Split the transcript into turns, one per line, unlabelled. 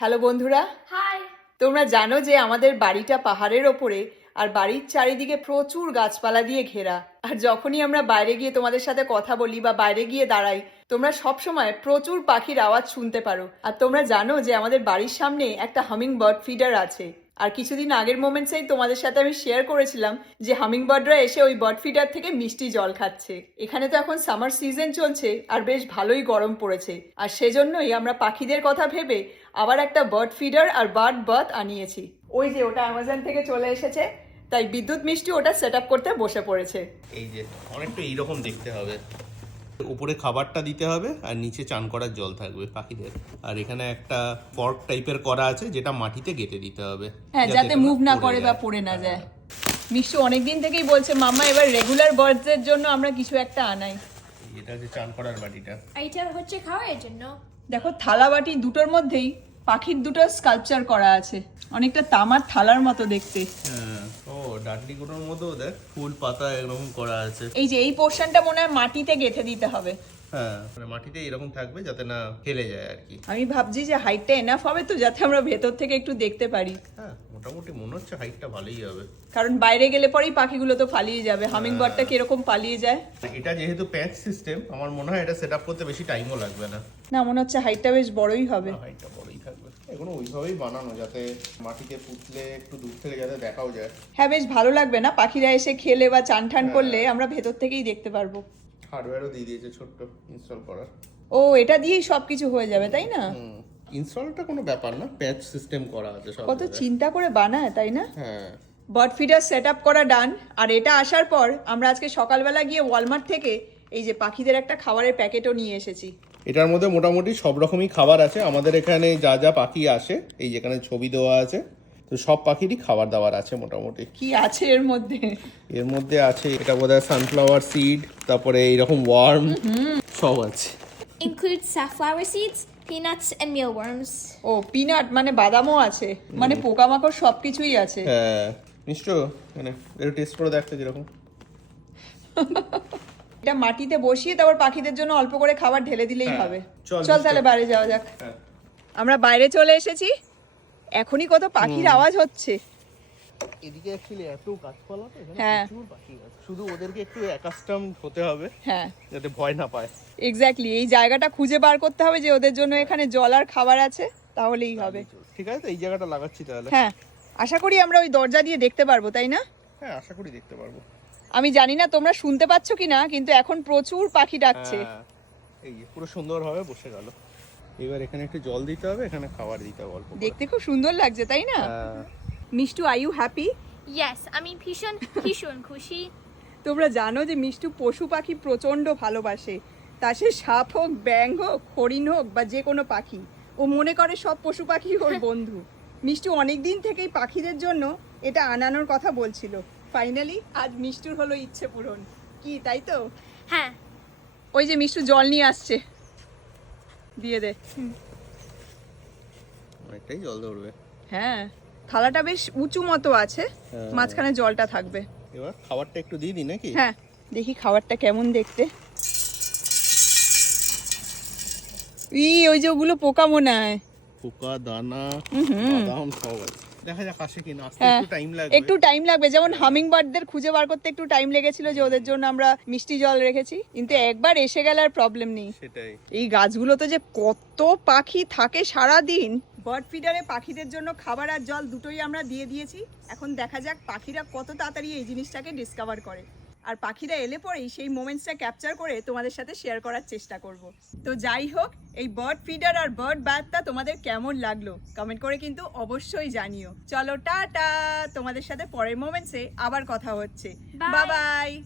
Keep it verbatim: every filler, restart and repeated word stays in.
Hello বন্ধুরা,
high.
তোমরা জানো যে আমাদের বাড়িটা পাহাড়ের ওপরে আর বাড়ির চারিদিকে প্রচুর গাছপালা দিয়ে ঘেরা। আর যখনই আমরা বাইরে গিয়ে তোমাদের সাথে কথা বলি বা বাইরে গিয়ে দাঁড়াই, তোমরা সবসময় প্রচুর পাখির আওয়াজ শুনতে পারো। আর তোমরা জানো যে আমাদের বাড়ির সামনে একটা হামিং বার্ড ফিডার আছে। আর কিছুদিন আগের মোমেন্টসেই তোমাদের সাথে আমি শেয়ার করেছিলাম যে হামিং বার্ডরা এসে ওই বার্ড ফিডার থেকে মিষ্টি জল খাচ্ছে। এখানে তো এখন সামার সিজন চলছে আর বেশ ভালোই গরম পড়েছে, আর সেজন্যই আমরা পাখিদের কথা ভেবে আবার একটা বার্ড ফিডার আর বার্ড বাথ আনিয়েছি। ওই যে ওটা অ্যামাজন থেকে চলে এসেছে, তাই বিদ্যুৎ মিষ্টি ওটা সেট আপ করতে বসে পড়েছে।
এই যে অনেকটা এইরকম দেখতে হবে, উপরে খাবারটা দিতে হবে আর নিচে চান করার জল থাকবে পাখিদের। আর এখানে একটা ফর্ক টাইপের করা আছে যেটা মাটিতে গেঁথে দিতে হবে,
হ্যাঁ, যাতে মুভ না করে বা পড়ে না যায়। মিষ্টি অনেকদিন থেকেই বলছে মাম্মা এবার রেগুলার বার্ডসের জন্য আমরা কিছু একটা আনাই।
এটা হচ্ছে চান করার বাটিটা,
এইটা হচ্ছে খাওয়ার জন্য।
দেখো থালা বাটি দুটোর মধ্যেই পাখির দুটো স্কাল্পচার করা আছে, অনেকটা তামার থালার মতো দেখতে।
হ্যাঁ, ও ডান্ডিগুলোর মধ্যেও দেখ ফুল পাতা এরকম করা আছে।
এই যে এই পোর্শনটা মনে হয় মাটিতে গেঁথে দিতে হবে।
হ্যাঁ, মানে মাটিতে এরকম থাকবে যাতে না ফেলে যায় আর কি।
আমি ভাবছি যে হাইটটা এনাফ হবে তো, যাতে আমরা ভেতর থেকে একটু দেখতে পারি।
হ্যাঁ, মোটামুটি মনে হচ্ছে হাইটটা ভালোই হবে,
কারণ বাইরে গেলে পরেই পাখিগুলো তো পালিয়ে যাবে। হামিং বার্ডটা কিরকম পালিয়ে যায়।
এটা যেহেতু প্যাচ সিস্টেম, আমার মনে হয় এটা সেট আপ করতে বেশি টাইমও লাগবে না।
না, মনে হচ্ছে হাইটটা বেশ বড়ই হবে।
হাইটটা বড়ই থাকবে, এগুলো ওইভাবেই বানানো যাতে মাটিতে পুতলে একটু দূর থেকে যাতে দেখাও যায়।
হ্যাঁ, বেশ ভালো লাগবে না পাখিরা এসে খেলে বা চান ঠান করলে আমরা ভেতর থেকেই দেখতে পারবো।
হার্ডওয়্যারও দিয়ে দিয়েছে ছোট্ট ইনস্টল করার।
ও, এটা দিয়েই সবকিছু হয়ে যাবে তাই না?
ইনস্টলটা কোনো ব্যাপার না, প্যাচ সিস্টেম করা আছে সব
কত
জায়গায়।
চিন্তা করে বানায় তাই না?
হ্যাঁ,
বার্ড ফিডার সেট আপ করা ডান। আর এটা আসার পর আমরা আজকে সকালবেলা গিয়ে ওয়ালমার্ট থেকে এই যে পাখিদের একটা খাবারের প্যাকেটও নিয়ে এসেছি।
এটার মধ্যে মোটামুটি সব রকমই খাবার আছে। আমাদের এখানে যা যা পাখি আসে, এই যেখানে ছবি দেওয়া আছে, তো সব পাখিরই খাবার দাবার আছে মোটামুটি।
কি আছে এর মধ্যে?
এর মধ্যে আছে এটা বোধহয় সানফ্লাওয়ার সিড, তারপরে এইরকম ওয়ার্ম সব আছে।
Includes safflower seeds, peanuts and mealworms.
ও, পিনাট মানে বাদামও আছে, মানে পোকামাকড় সবকিছুই আছে।
হ্যাঁ, নিশ্চয় মানে একটু টেস্ট করে দেখতে যেরকম।
এটা মাটিতে বসিয়ে তারপর পাখিদের জন্য অল্প করে খাবার ঢেলে দিলেই
হ্যাঁ,
হবে।
চল,
চল তাহলে বাইরে যাওয়া যাক।
হ্যাঁ।
আমরা বাইরে চলে এসেছি, এখনই কত পাখির আওয়াজ হচ্ছে।
এদিকে অ্যাকচুয়ালি এত গাছপালা তো, এখানে
হ্যাঁ।
প্রচুর পাখি আছে। শুধু ওদেরকে একটু অ্যাকাস্টম হতে হবে,
হ্যাঁ
যাতে ভয় না পায়।
এক্স্যাক্টলি, এই জায়গাটা খুঁজে বার করতে হবে যে ওদের জন্য এখানে জল আর খাবার আছে, তাহলেই হবে।
ঠিক আছে, তো এই জায়গাটা লাগাচ্ছি তাহলে।
হ্যাঁ, আশা করি আমরা ওই দরজা দিয়ে দেখতে পারবো তাই না?
হ্যাঁ, আশা করি দেখতে পারবো।
আমি জানি না তোমরা শুনতে পাচ্ছ কিনা, কিন্তু এখন প্রচুর পাখি ডাকছে।
হ্যাঁ, এই যে পুরো সুন্দরভাবে বসে গেল। এবার এখানে একটু জল দিতে হবে, এখানে খাবার দিতে হবে অল্প করে।
দেখতে খুব সুন্দর লাগছে তাই না?
হ্যাঁ।
Mishtu, are you happy?
Yes, I mean ভীষণ ভীষণ খুশি।
তোমরা জানো যে মিষ্টু পশু পাখি প্রচণ্ড ভালোবাসে। তা সে সাপ হোক, ব্যাঙ হোক, হরিণ হোক বা যে কোনো পাখি, ও মনে করে সব পশু পাখি ওর বন্ধু। মিষ্টু অনেক দিন থেকেই পাখিদের জন্য এটা আনানোর কথা বলছিল। ফাইনালি আজ মিষ্টুর হলো ইচ্ছে পূরণ। কি তাই তো?
হ্যাঁ,
ওই যে মিষ্টু জল নিয়ে আসছে, দিয়ে দে।
অনেকটাই জল ধরবে।
হ্যাঁ, থালাটা বেশ উঁচু মতো আছে,
হ্যাঁ।
মাঝখানে জলটা থাকবে।
এবার খাবারটা একটু দিয়ে দিই নাকি?
হ্যাঁ, দেখি খাবারটা কেমন দেখতে। ই ওই যে ওগুলো পোকা মনে হয়।
পোকা, দানা,
হুম।
বাদাম সব আছে। দেখা যাক আসে কিনা, আসতে
হ্যাঁ,
একটু টাইম লাগবে।
একটু টাইম লাগবে। যেমন হামিং বার্ডদের খুঁজে বার করতে একটু টাইম লেগেছিল যে ওদের জন্য আমরা মিষ্টি জল রেখেছি, কিন্তু একবার এসে গেলে আর প্রবলেম নেই।
সেটাই।
এই গাছগুলোতে যে কত পাখি থাকে সারা দিন। বার্ড ফিডারে পাখিদের জন্য খাবার আর জল দুটোই আমরা দিয়ে দিয়েছি। এখন দেখা যাক পাখিরা কত তাড়াতাড়ি এই জিনিসটাকে ডিসকভার করে। আর পাখিরা এলে পরেই সেই মোমেন্টসটা ক্যাপচার করে তোমাদের সাথে শেয়ার করার চেষ্টা করব। তো যাই হোক, এই বার্ড ফিডার আর বার্ড বাথটা তোমাদের কেমন লাগলো কমেন্ট করে কিন্তু অবশ্যই জানিও। চলো টাটা, তোমাদের সাথে পরের মোমেন্টসে আবার কথা হচ্ছে।
Bye.
Bye by.